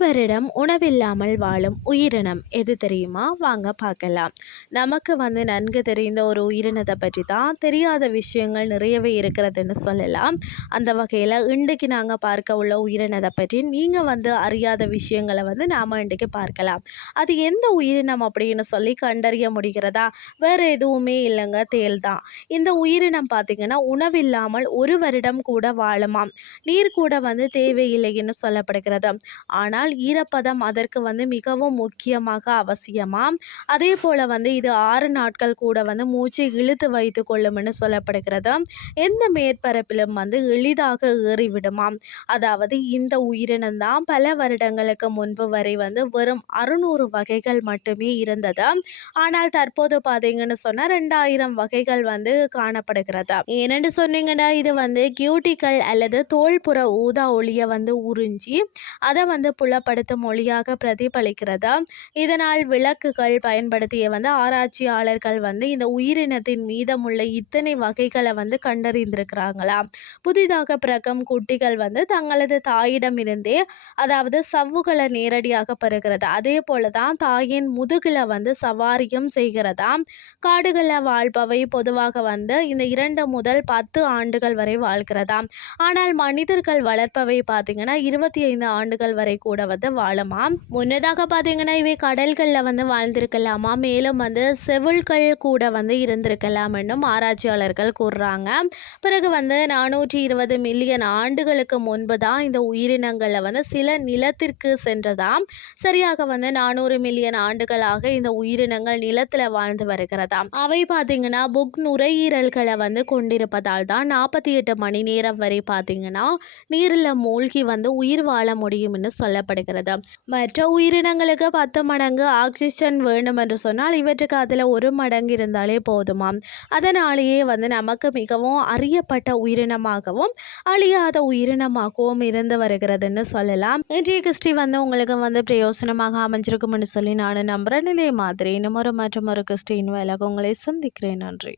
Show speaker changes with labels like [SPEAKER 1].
[SPEAKER 1] வருடம் உணவில்லாமல் வாழும் உயிரினம் எது தெரியுமா? வாங்க பார்க்கலாம். நமக்கு வந்து நன்கு தெரிந்த ஒரு உயிரினத்தை பற்றி தான் தெரியாத விஷயங்கள் நிறையவே இருக்கிறதுன்னு சொல்லலாம். அந்த வகையில் இன்றைக்கு நாங்கள் பார்க்க உள்ள உயிரினத்தை பற்றி நீங்கள் வந்து அறியாத விஷயங்களை வந்து நாம் இன்றைக்கு பார்க்கலாம். அது எந்த உயிரினம் அப்படின்னு சொல்லி கண்டறிய முடிகிறதா? வேறு எதுவுமே இல்லைங்க தேல் தான். இந்த உயிரினம் பார்த்திங்கன்னா உணவில்லாமல் ஒரு வருடம் கூட வாழுமாம். நீர் கூட வந்து தேவையில்லைன்னு சொல்லப்படுகிறது. ஆனால் ஈரப்பதம் அதற்கு வந்து மிகவும் முக்கியமாக அவசியமாக அதே போல் வந்து இது ஆறு நாட்கள் கூட வந்து மூச்சை இழுத்து வைத்து கொள்ளும்னு சொல்லப்படுகிறது. எந்த மேற்பரப்பிலும் வந்து எளிதாக ஏறிவிடுமாம் அதாவது இந்த உயிரினம் தான் பல வருடங்களுக்கு முன்பு வரை வந்து வெறும் அறுநூறு வகைகள் மட்டுமே இருந்தது. ஆனால் தற்போது பார்த்தீங்கன்னு சொன்னால் ரெண்டாயிரம் வகைகள் வந்து காணப்படுகிறது. ஏனென்று சொன்னீங்கன்னா இது வந்து கியூட்டிக்கல் அல்லது தோல்புற ஊதா ஒளியை வந்து உறிஞ்சி அதை வந்து புல புலப்படுத்தும் மொழியாக பிரதிபலிக்கிறது? இதனால் விளக்குகள் பயன்படுத்திய வந்து ஆராய்ச்சியாளர்கள் வந்து இந்த உயிரினத்தின் மீதமுள்ள இத்தனை வகைகளை வந்து கண்டறிந்திருக்கிறாங்களாம் புதிதாக பிறக்கும் குட்டிகள் வந்து தங்களது தாயிடமிருந்தே அதாவது சவ்வுகளை நேரடியாக பெறுகிறது. அதே போல தான் தாயின் முதுகில் வந்து சவாரியும் செய்கிறதா? காடுகளில் வாழ்பவை பொதுவாக வந்து இந்த இரண்டு முதல் பத்து ஆண்டுகள் வரை வாழ்கிறதா? ஆனால் மனிதர்கள் வளர்ப்பவை பார்த்தீங்கன்னா இருபத்தி ஐந்து ஆண்டுகள் வரை கூட வந்து வாழுமாம். முன்னதாக பார்த்தீங்கன்னா இவை கடல்களில் வந்து வாழ்ந்திருக்கலாமா? மேலும் வந்து செவில்கள் கூட வந்து இருந்திருக்கலாம் என்னும் ஆராய்ச்சியாளர்கள் கூறுறாங்க. பிறகு வந்து நானூற்றி இருபது மில்லியன் ஆண்டுகளுக்கு முன்பு தான் இந்த உயிரினங்களில் வந்து சில நிலத்திற்கு சென்றதாம். சரியாக வந்து நானூறு மில்லியன் ஆண்டுகளாக இந்த உயிரினங்கள் நிலத்தில் வாழ்ந்து வருகிறதாம். அவை பார்த்தீங்கன்னா புக் நுரையீரல்களை வந்து கொண்டிருப்பதால் தான் நாற்பத்தி எட்டு மணி நேரம் வரை பார்த்தீங்கன்னா நீரில் மூழ்கி வந்து உயிர் வாழ முடியும்னு சொல்லப்படுகிறது மற்ற உயிரினங்களுக்கு பத்து மடங்கு ஆக்சிஜன் வேணும் என்று சொன்னால் இவற்றுக்கு அதில் ஒரு மடங்கு இருந்தாலே போதுமாம் அதனாலேயே வந்து நமக்கு மிகவும் அறியப்பட்ட உயிரினமாகவும் அழியாத உயிரினமாகவும் இருந்து வருகிறதுன்னு சொல்லலாம். இன்றைய கிறிஸ்டி வந்து உங்களுக்கு வந்து பிரயோசனமாக அமைஞ்சிருக்கும்னு சொல்லி நான் நம்புகிறேன் இதே மாதிரி இன்னும் ஒரு மற்றும் ஒரு கிறிஸ்டின் வேலை உங்களை சந்திக்கிறேன். நன்றி.